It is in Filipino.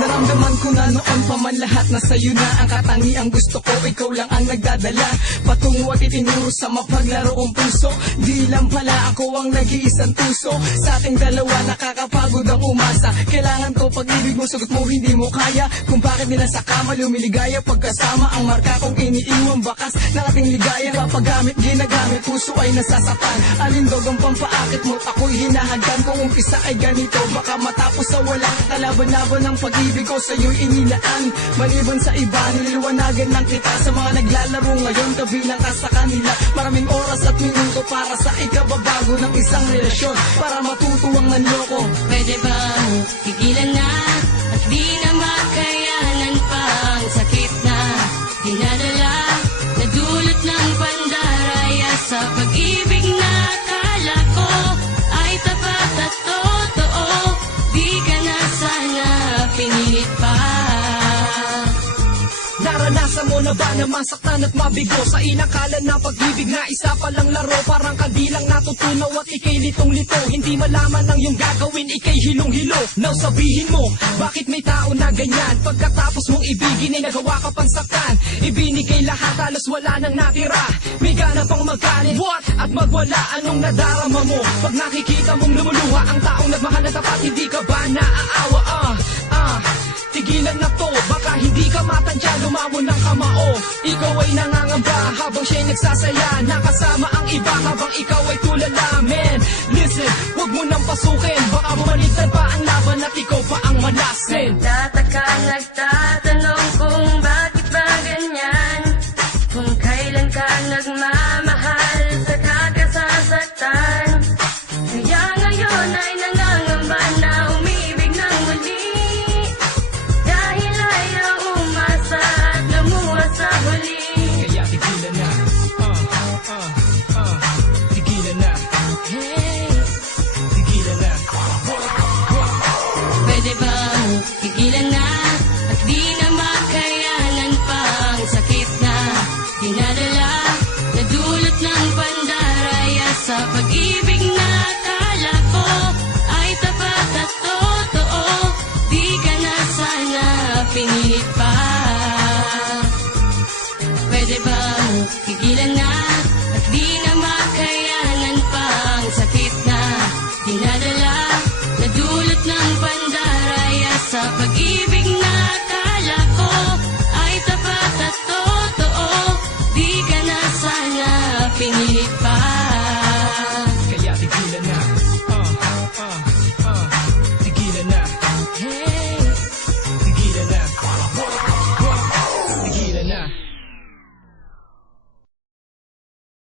Naramdaman ko na noon pa man lahat na sa'yo na ang katangiang gusto ko, ikaw lang ang nagdadala patungo at itinuro sa mapaglaro kong puso. Di lang pala ako ang nag-iisang tuso, sa ating dalawa nakakapagod ang umasa. Kailangan ko pag-ibig mo, sagot mo hindi mo kaya. Kung bakit nila sa kama lumiligaya pagkasama ang marka kong iniiwang bakas ng ating ligaya. Kapag gamit, ginagamit, puso ay nasasapan. Alindog ang pampaakit mo, ako'y hinahagdan. Kung umpisa ay ganito, baka matapos sa walang kalaban-laban ng pag-ibig ko sa'yo'y inilaan. Maliban sa iba, nililiwanagan lang kita sa mga naglalaro ngayon, kabilang ka sa kanila. Maraming oras at minuto para sa ikababago ng isang relasyon, para matutuwang nanloko. Pwede bang tigilan na at di na makayanan pa ang sakit na dinadala na dulot ng pandaraya sa pag-ibig na akala ko ay tapat at totoo. Di ka na sana pinilit pa. Naranasan mo na ba na masaktan at mabigo sa inakalan na pag-ibig na isa palang laro? Parang kandilang natutunaw at ikay litong-lito, hindi malaman ang iyong gagawin, ikay hilong-hilo. Now sabihin mo, bakit may tao na ganyan? Pagkatapos mong ibigin ay nagawa ka pang saktan. Ibinigay lahat, halos wala nang natira. May gana pang magalit, what? At magwala, anong nadarama mo? Pag nakikita mong lumuluha ang taong nagmahal na tapat, hindi ka ba naaawa? Tigilan na to, baka hindi ka matansya, lumamon ng kamao. Ikaw ay nangangamba habang siya'y nagsasaya, nakasama ang iba habang ikaw ay tulala. Man, listen, huwag mo nang pasukin, baka bumaliktad pa ang laban at ikaw pa ang malasin. Nagtataka, nagtatanong kung bakit ba ganyan, kung kailan ka nagmamahal sa kakasasaktan. Kaya ngayon ay nangangamba na umibig ng muli, dahil ayaw umasa at lumuha sa huli. Kaya tigilan na, tigilan na, Hey, tigilan na. pwede bang tigilan na at di na makayanan pa ang sakit na dinadala na dulot ng pandaraya sa pag-ibig na akala ko ay tapat at totoo. Di ka na sana pinilit pa. Pwede bang tigilan na at di na makayanan